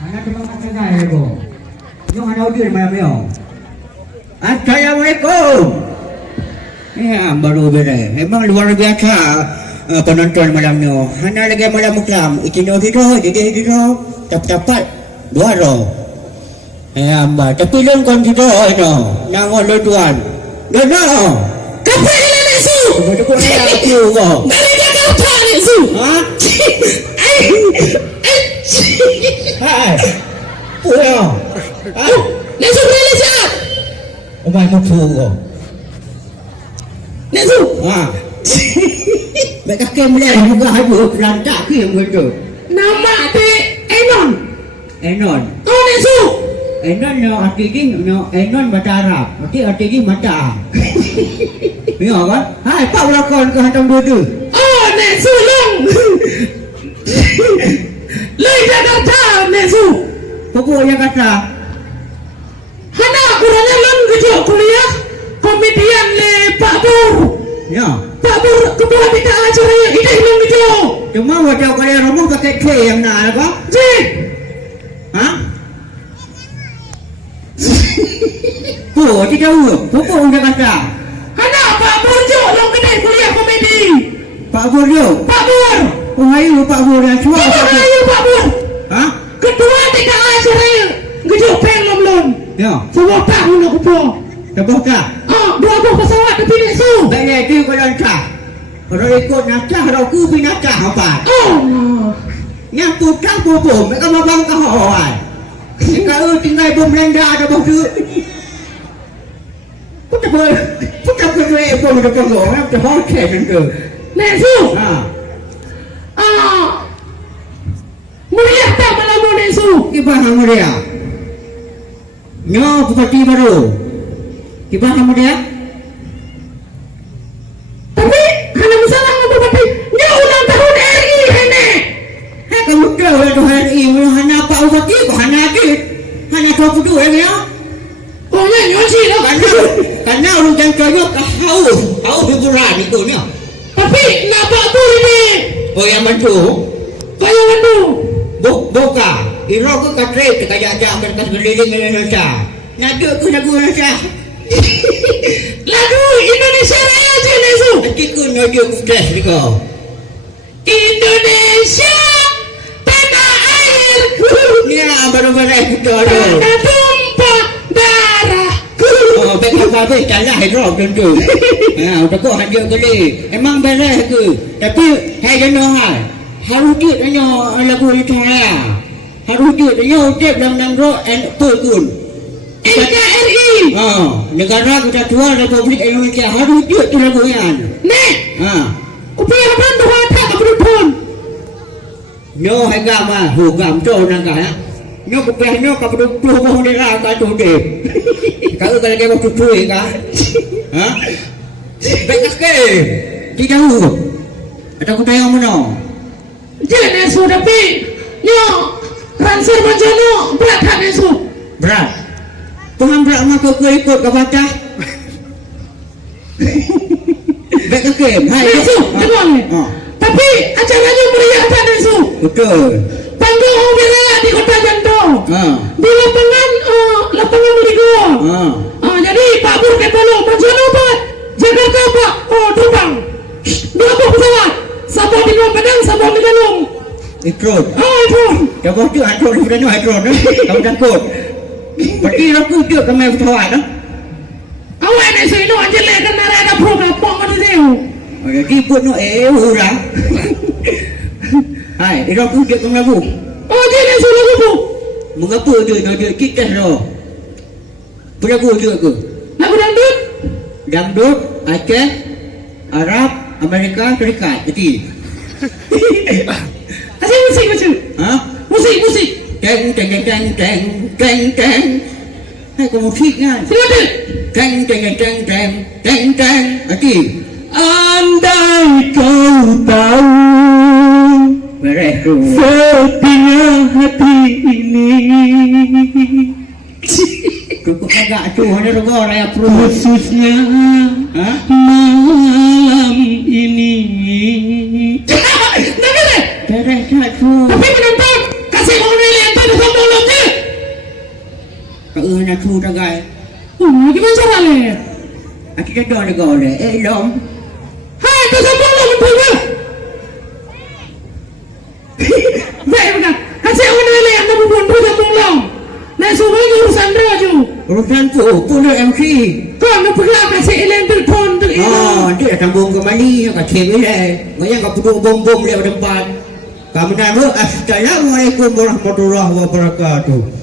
Anak cuma makan gaya ko. Yung ano din malam yo. Assalamualaikum. Ya, baru beres. Memang luar biasa penonton malam ni. Hana lagi malam muklam. Itino dito, jadi dito. Tepat-tepat. Dua roh. Ya, mbak. Tapi lang kon dito, ano. Nangon lo tuan. Dono. Kapal na nasu! Betul ko na aku ko. Dari dia kapal nasu! Ha? Hai. Puyo. Ha? Nasu boleh siap! Umay mo ko. Nasu! Ha. Mereka kemleh juga habu lantak ke yang betul. Nama te Enon! Enon. Kau nasu! Enon no artinya no Enon bahasa Arab. Berarti artinya mata. Ya kan? Hai, pak lakon ke hantam dua-dua. Oh, nasu long! Lai Jakarta, nasu! Pokok yang kata. Hana kurangnya long kerja kuliah komedian le Pak Bur. Ya. Pak Bur ketua bidang acara yang kita long kerja. Cuma wajah kalian ngomong pakai K yang nak apa? Cik! Ha? Oh, tidak tahu. Pokok yang kata. Hana Pak Bur jo long kedai kuliah komedi. Pak Burjo. Pak Bur! Oh, ayo Pak Bur yang cuak. Kita ayo Pak Bur! Ha? Ketua bidang acara yang kerja pelom lom. Ya. Semua tahun aku po. Terbuka. Ah, berapa pesawat tapi nasu? Baik, itu kau lancar. Kalau ikut nakah, kalau ku binakah apa? Oh, Yang putang pupuk, mereka mabang kahawai. Kalau tinggal bermelanda ada bau. Putak kedua pun ada pengok, ada hotel itu. nasu! Ha. Ah, mulia tak malam nasu? Kibar kamu dia. Nyo bupati baru. Kibar kamu dia. Tapi, hana masalah ngapa tapi, nya ulang tahun RI hene. Hei kamu tahu itu hari ini hanya apa bupati, hanya adit, hanya 22 ya. Oh, nya nyosi lah. Karena orang yang kaya kau hiburan itu ni. Tapi, nak Pak Bur ini. Oh yang bantu. Kaya bantu. Buka. Iro ke katre kaya-kaya berkas keliling Indonesia. Nadu ku lagu Indonesia. Lagu Indonesia Raya je nasu. Nanti ku nadu ku stress ni kau. Indonesia tanah airku. Ni baru-baru kita ada. Tanah tumpah darah. Oh, baik tanah Iro tentu. Ha, udah kau hadir kali. Emang beres ke? Tapi hai jenuh hai. Harus dia tanya lagu itu saya. Harus dia tanya ucap dalam roh and pergun. NKRI. Negara Kesatuan Republik Indonesia harus dia tu lagu yang. Nek, Ha. upaya bantu hata keberuntungan. Nyo agama hugam tu nangka ya. Nyo kupeh nyo ka perlu mohon dia ka tu deh. Kalau kalau dia waktu tu ka. Ha? Baik ke? Tidak tahu. Ada ku tanya mana? Jangan nasu tapi, nyo ransel menjono berat hak nasu. Berat. Tuhan berat maka kau ikut ke baca. Baik ke? Hai. Nasu, dengar ni. Tapi acaranya meriah tak nasu. Betul. Panggung Bela di Kota Jantung. Di lapangan Ligo. Jadi Pak Bur kata lo, menjono Pak. Jakarta Pak. Oh, Tumpang. Berapa pesawat? Sabah di Pulau Padang, Sabah di Galung. Ikut. Oh, itu. Dah bos tu ikut sebenarnya ikut. Kamu takut. Berarti aku tu kami bertawar dah. Awak ni saya nak jelek kan ada program pok kat dia. Jadi pun no orang. Hai, ira aku dia kena bu. Oh, dia ni suruh aku. Mengapa dia kita lo? Punya bu juga aku. Lagu dangdut. Dangdut, Aceh, Arab, Amerika Serikat. Jadi. Asyik musik macam. Ha? Musik. Teng. Hai, kau musik kan? Silakan. Teng. Jadi. Andai kau tahu Beres tu. sepinya hati ini. Cukup agak tu ada rego raya pro. Khususnya Ha? malam ini. Tapi Beres tu. penonton kasih orang lihat tu sama lo. Nak tu tagai. Gimana cara le? Kita dah negara le. Lom. Hai, tu sambung lo betul ke? Baik bukan. Kasih orang le yang nak buat tu sambung lo. Nak suruh urusan dia je. Urusan tu pun dia MC. Kau nak pergi kasih Ellen telefon tu. Dia sambung kembali kat TV dia. Banyak kat puduk bom-bom dia tempat. Kamu nama Assalamualaikum warahmatullahi wabarakatuh.